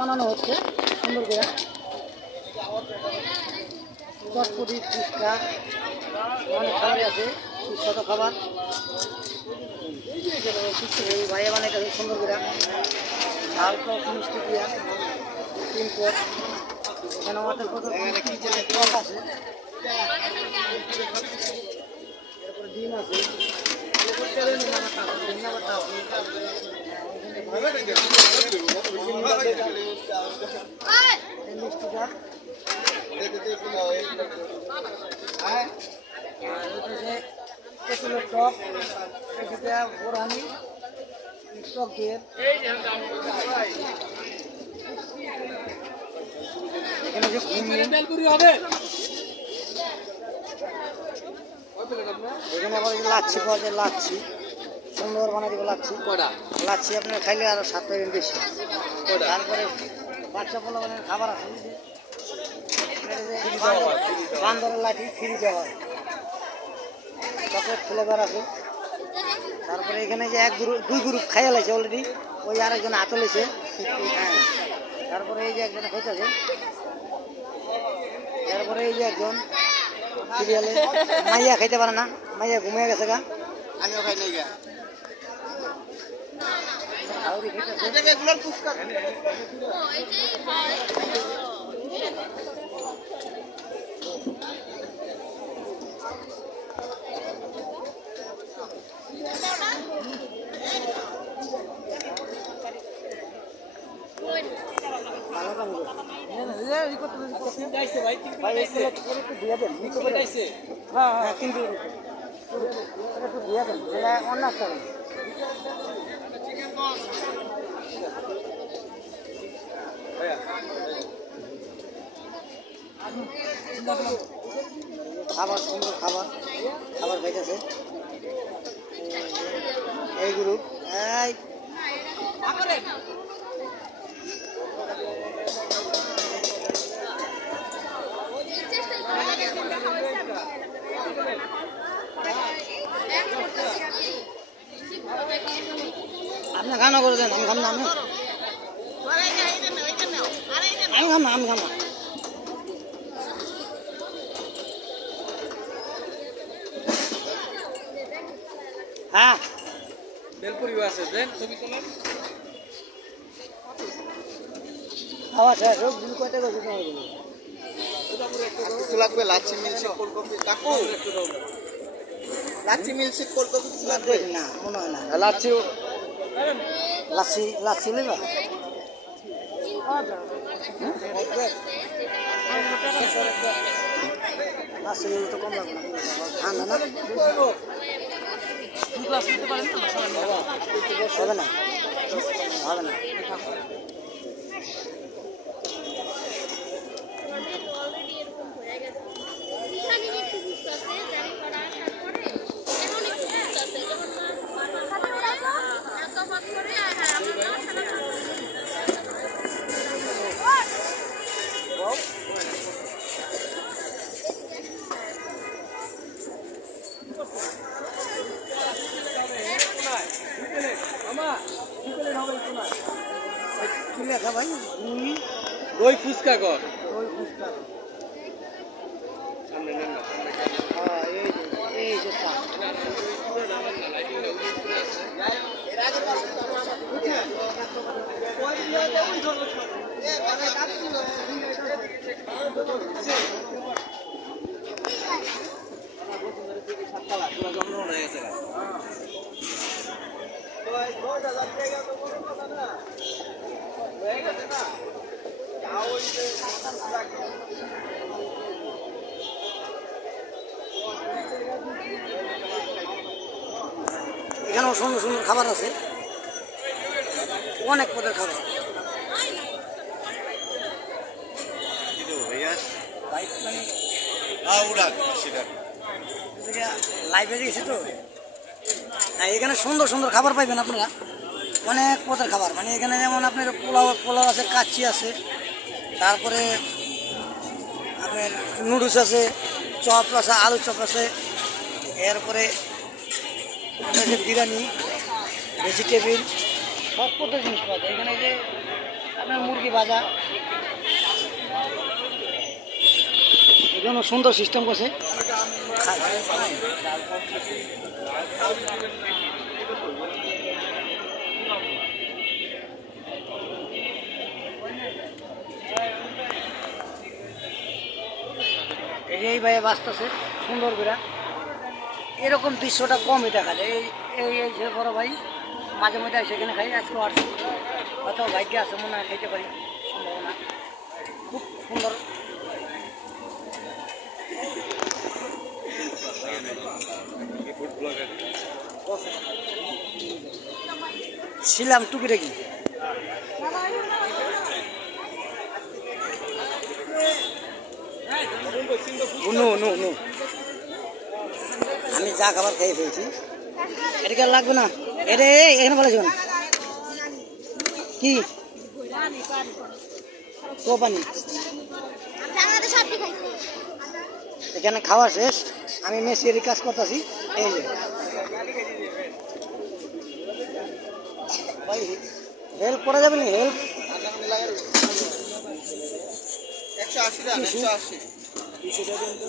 বানানো হচ্ছে, সুন্দর করে। চটপটি ফুচকা অনেক খাবার আছে, সুস্বাদু খাবার। ভাইয়া বানাইতে হবে সুন্দর করে। ঝাল টক মিষ্টি দিয়া, তিন পট এখানে আমাদের কত আছে। ডিম আছে। এই টক এটা বোরহানি টক দিয়ে লাচ্ছি পাওয়া যায় লাচ্ছি। সুন্দর বানাই দেবো লাচ্ছি। লাচ্ছি আপনার খাইলে আরও সাত টাকা বেশি। তারপরে বাচ্চা পোলা মানে খাবার আছে বান্দরের লাঠি ফ্রি দেওয়া হয়। চকলেট ফ্লেভার আছে। তারপরে এখানে যে এক গ্রুপ দুই গ্রুপ খাইয়া লাইছে অলরেডি ওই আরেকজন হাতে লইছে। হ্যাঁ। তারপরে এই যে একজন হইতেছে। তারপরে এই যে একজন সিরিয়ালে। মাইয়া খাইতে পারে না। মাইয়া ঘুমিয়ে গেছে গা। আমিও খাই নাই গা আউরি খাইতেছে এটা রেগুলার ফুচকা ভালো কাম করছে। ভাই, এই ছেলে করে একটু দিয়ে দেন, নিতে পারে? হ্যাঁ, কিন্তু দিয়ে দেন, অন্য। খাবার সুন্দর খাবার খাবার খাইতেছে। এই গ্রুপ এই। আপনি খানা করে দেন আমি খাম না আমি আমি খাম না আমি খাম না হ্যাঁ। বেলপুরিও আছে দেন ছবি তোলেন খাওয়া বিল কয়টা করে দিতে হবে? কিছু লাগবে? লাচ্ছি মিল্কশেক কোল্ড কফি কাকু! লাচ্ছি মিল্কশেক কোল্ড কফি কিছু লাগবে? না মনে হয় না। লাচ্ছি লাচ্ছি লাচ্ছি নেবা লাচ্ছি তো কম লাগবে ঠান্ডা না? হবে না? হবে না। দই ফুচকা কর। ওই ফুচকা। সামনে নেন না এই যে এই যে চা। জন্ম হয়ে। গেছে এখানেও সুন্দর সুন্দর খাবার আছে। অনেক পদের খাবার। লাইব্রেরি গেছি তো? হ্যাঁ এখানে সুন্দর সুন্দর খাবার পাইবেন আপনারা। অনেক পদের খাবার। মানে এখানে যেমন আপনার পোলাও পোলাও আছে, কাচ্চি আছে। তারপরে আপনার নুডলস আছে, চপ আছে, আলু চপ আছে, এরপরে যে বিরিয়ানি ভেজিটেবিল সব পদের জিনিস পাওয়া যায়। এখানে যে আপনার মুরগি ভাজা এজন্য সুন্দর সিস্টেম করছে। এই যে এই ভাই বাঁচতেছে, সুন্দর করে। এরকম দৃশ্যটা কমই দেখা যায়। এই এই এই যে বড় ভাই, মাঝে মধ্যে সেখানে খাই আজকে আসছে। হয়তো ভাগ্য আছে, মনে হয় খাইতে পারি। সম্ভাবনা। খুব সুন্দর। ছিলাম টুকি রেখি আমি যা খাবার খেয়ে ফেলছি, এটা লাগবে না? এটা এখানে বলেছি কি? ও পানি বাংলাদেশ এখানে খাওয়া শেষ। আমি মেসির কাজ করতেছি। এই যে। হেল্প করা যাবে না হেল্প একশো আশি একশো আশি। Bisa.